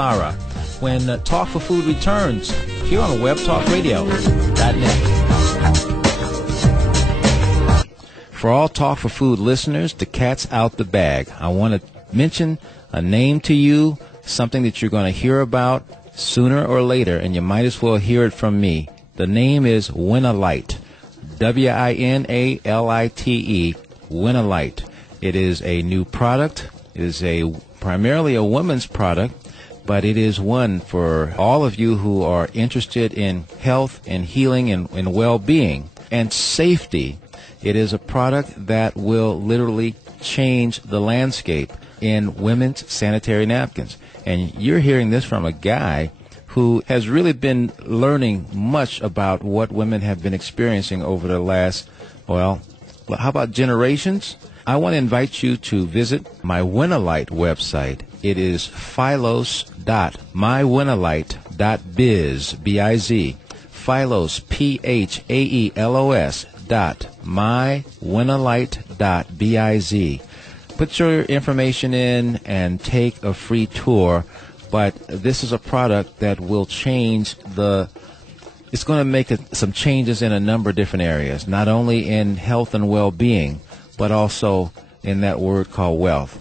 NESARA when Talk for Food returns here on webtalkradio.net. For all Talk for Food listeners, the cat's out the bag. I want to mention a name to you, something that you're going to hear about sooner or later, and you might as well hear it from me. The name is Winalite, W-I-N-A-L-I-T-E, Winalite. It is a new product. It is primarily a women's product, but it is one for all of you who are interested in health and healing and well-being and safety. It is a product that will literally change the landscape in women's sanitary napkins. And you're hearing this from a guy who has really been learning much about what women have been experiencing over the last, well, how about generations? I want to invite you to visit my Winalite website. It is phylos.mywinalite.biz, B-I-Z. Phylos, P-H-A-E-L-O-S .mywinalite.biz. Put your information in and take a free tour, but this is a product that will change it's going to make some changes in a number of different areas, not only in health and well-being, but also in that word called wealth.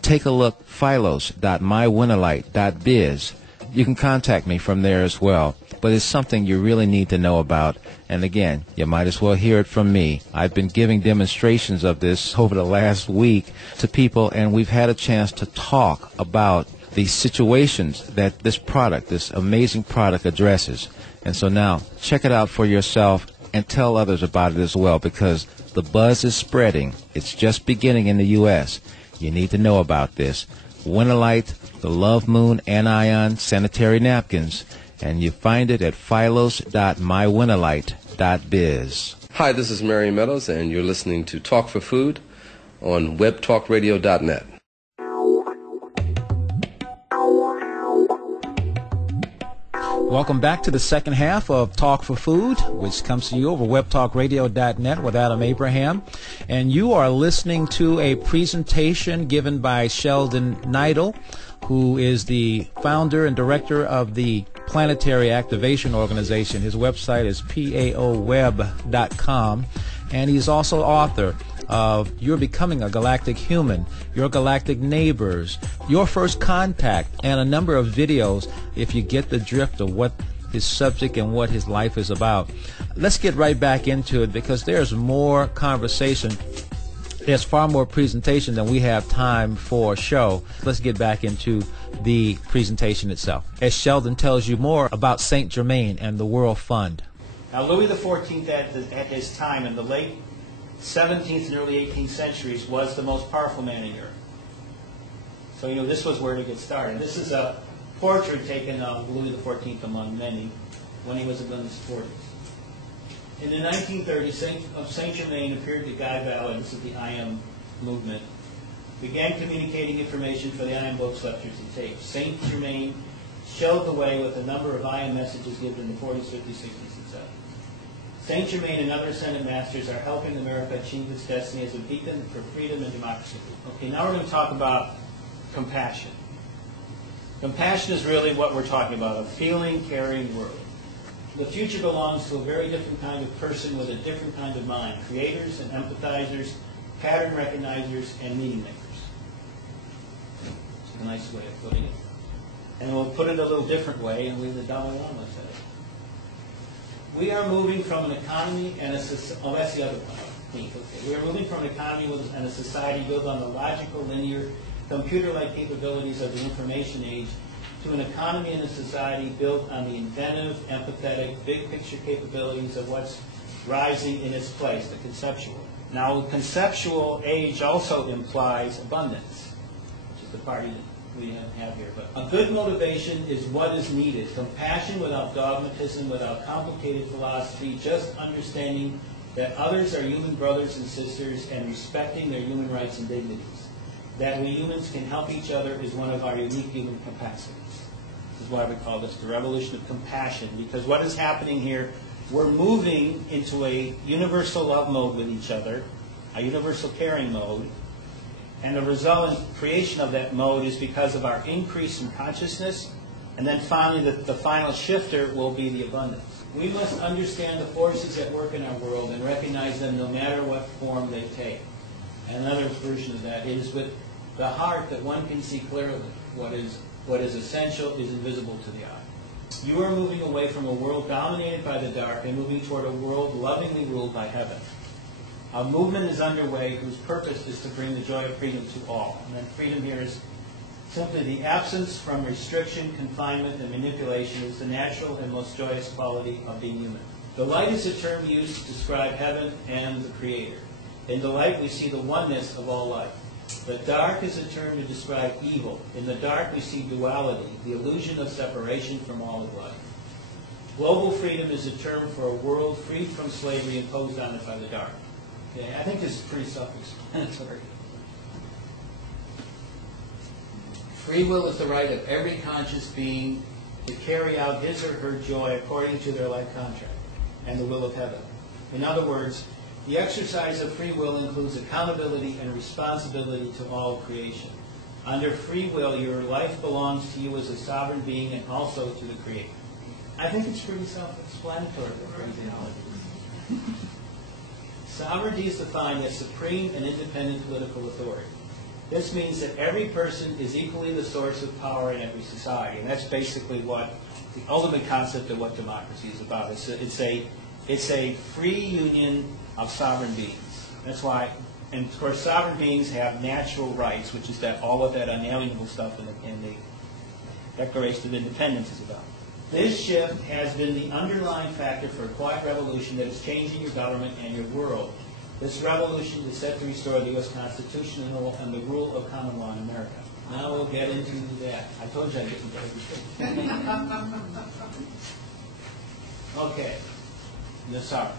Take a look, phylos.mywinalite.biz. You can contact me from there as well, but it's something you really need to know about. And again, you might as well hear it from me. I've been giving demonstrations of this over the last week to people, and we've had a chance to talk about the situations that this product, this amazing product, addresses. And so now, check it out for yourself and tell others about it as well, because the buzz is spreading. It's just beginning in the U.S. You need to know about this. Winalite, the Love Moon Anion Sanitary Napkins, and you find it at phylos.mywinalite.biz. Hi, this is Mary Meadows, and you're listening to Talk for Food on webtalkradio.net. Welcome back to the second half of Talk for Food, which comes to you over webtalkradio.net with Adam Abraham. And you are listening to a presentation given by Sheldan Nidle, who is the founder and director of the Planetary Activation Organization. His website is paoweb.com, and he's also author of You're Becoming a Galactic Human, Your Galactic Neighbors, Your First Contact, and a number of videos if you get the drift of what his subject and what his life is about. Let's get right back into it, because there's more conversation. There's far more presentation than we have time for a show. Let's get back into the presentation itself, as Sheldan tells you more about Saint Germain and the World Fund. Now, Louis XIV at his time in the late 17th and early 18th centuries was the most powerful man in Europe. So, this was where to get started. This is a portrait taken of Louis XIV among many when he was in his 40s. In the 1930s, Saint Germain appeared to Guy Ballard, this is the I Am movement, began communicating information for the I Am books, lectures, and tapes. Saint Germain showed the way with a number of I Am messages given in the 40s, 50s, 60s, and 70s. Saint Germain and other ascended masters are helping America achieve its destiny as a beacon for freedom and democracy. Okay, now we're going to talk about compassion. Compassion is really what we're talking about, a feeling, caring world. The future belongs to a very different kind of person with a different kind of mind, creators and empathizers, pattern recognizers, and meaning makers. It's a nice way of putting it. And we'll put it a little different way, and the Dalai Lama said it. We are moving from an economy and a society. Oh, that's the other one. Okay. We are moving from an economy and a society built on the logical, linear, computer-like capabilities of the information age to an economy and a society built on the inventive, empathetic, big-picture capabilities of what's rising in its place, the conceptual. Now, the conceptual age also implies abundance, which is the party that we have here. But a good motivation is what is needed. Compassion without dogmatism, without complicated philosophy, just understanding that others are human brothers and sisters and respecting their human rights and dignities. That we humans can help each other is one of our unique human capacities. This is why we call this the revolution of compassion, because what is happening here, we're moving into a universal love mode with each other, a universal caring mode, And the resultant creation of that mode is because of our increase in consciousness, and then finally the final shifter will be the abundance. We must understand the forces at work in our world and recognize them no matter what form they take. And another version of that is with the heart that one can see clearly what is essential is invisible to the eye. You are moving away from a world dominated by the dark and moving toward a world lovingly ruled by heaven. A movement is underway whose purpose is to bring the joy of freedom to all. And then freedom here is simply the absence from restriction, confinement, and manipulation is the natural and most joyous quality of being human. The light is a term used to describe heaven and the Creator. In the light we see the oneness of all life. The dark is a term to describe evil. In the dark we see duality, the illusion of separation from all of life. Global freedom is a term for a world freed from slavery imposed on it by the dark. Okay, I think this is pretty self-explanatory. Free will is the right of every conscious being to carry out his or her joy according to their life contract and the will of heaven. In other words, the exercise of free will includes accountability and responsibility to all creation. Under free will, your life belongs to you as a sovereign being and also to the Creator. I think it's pretty self-explanatory, the phraseology. Sovereignty is defined as supreme and independent political authority. This means that every person is equally the source of power in every society, and that's basically what the ultimate concept of what democracy is about. It's a free union of sovereign beings. That's why, and of course, sovereign beings have natural rights, which is that all of that unalienable stuff in the Declaration of Independence is about. This shift has been the underlying factor for a quiet revolution that is changing your government and your world. This revolution is set to restore the U.S. Constitution and the rule of common law in America. Now we'll get into that. I told you I'd get into everything. Okay. NESARA.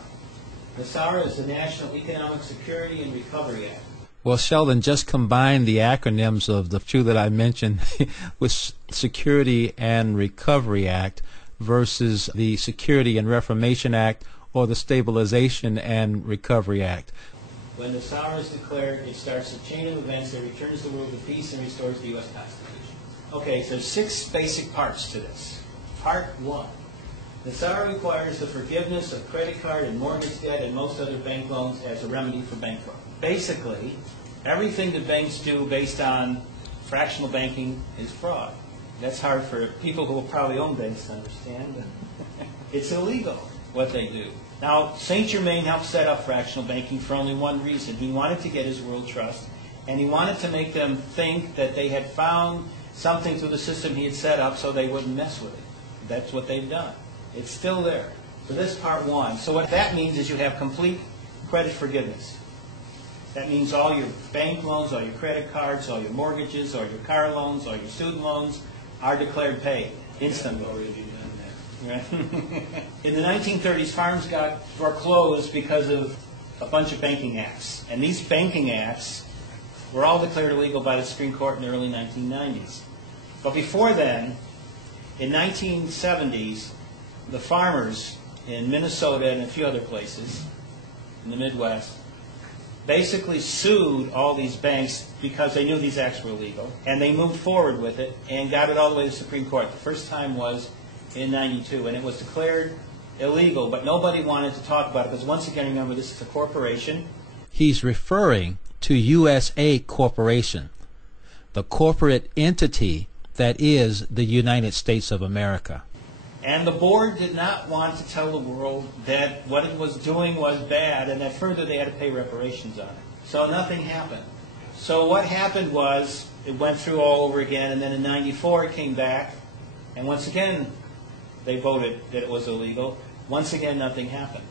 NESARA is the National Economic Security and Recovery Act. Well, Sheldan, just combine the acronyms of the two that I mentioned with Security and Recovery Act versus the Security and Reformation Act or the Stabilization and Recovery Act. When NESARA is declared, it starts a chain of events that returns the world to peace and restores the U.S. Constitution. Okay, so 6 basic parts to this. Part 1. NESARA requires the forgiveness of credit card and mortgage debt and most other bank loans as a remedy for bank fraud. Basically, everything that banks do based on fractional banking is fraud. That's hard for people who will probably own banks to understand. It's illegal what they do. Now, St. Germain helped set up fractional banking for only one reason. He wanted to get his world trust, and he wanted to make them think that they had found something through the system he had set up so they wouldn't mess with it. That's what they've done. It's still there. So this is part 1. So what that means is you have complete credit forgiveness. That means all your bank loans, all your credit cards, all your mortgages, all your car loans, all your student loans are declared paid instantly. In the 1930s, farms got foreclosed because of a bunch of banking acts. And these banking acts were all declared illegal by the Supreme Court in the early 1990s. But before then, in 1970s, the farmers in Minnesota and a few other places in the Midwest basically sued all these banks because they knew these acts were illegal, and they moved forward with it and got it all the way to the Supreme Court. The first time was in '92, and it was declared illegal, but nobody wanted to talk about it because, once again, remember, this is a corporation. He's referring to USA Corporation, the corporate entity that is the United States of America. And the board did not want to tell the world that what it was doing was bad, and that further they had to pay reparations on it. So nothing happened. So what happened was it went through all over again, and then in '94 it came back, and once again they voted that it was illegal. Once again, nothing happened.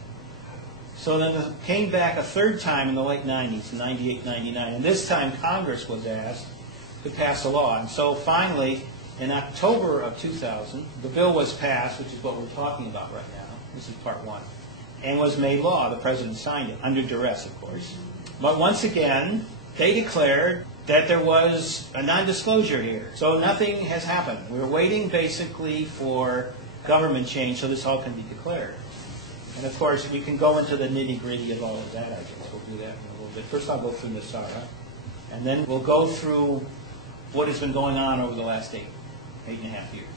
So then it came back a third time in the late '90s, '98, '99, and this time Congress was asked to pass a law. And so finally, in October of 2000, the bill was passed, which is what we're talking about right now. This is part 1. And was made law. The president signed it, under duress, of course. But once again, they declared that there was a non-disclosure here. So nothing has happened. We're waiting basically for government change so this all can be declared. And of course, we can go into the nitty-gritty of all of that, I guess. We'll do that in a little bit. First, I'll go through NESARA. And then we'll go through what has been going on over the last 8.5 years.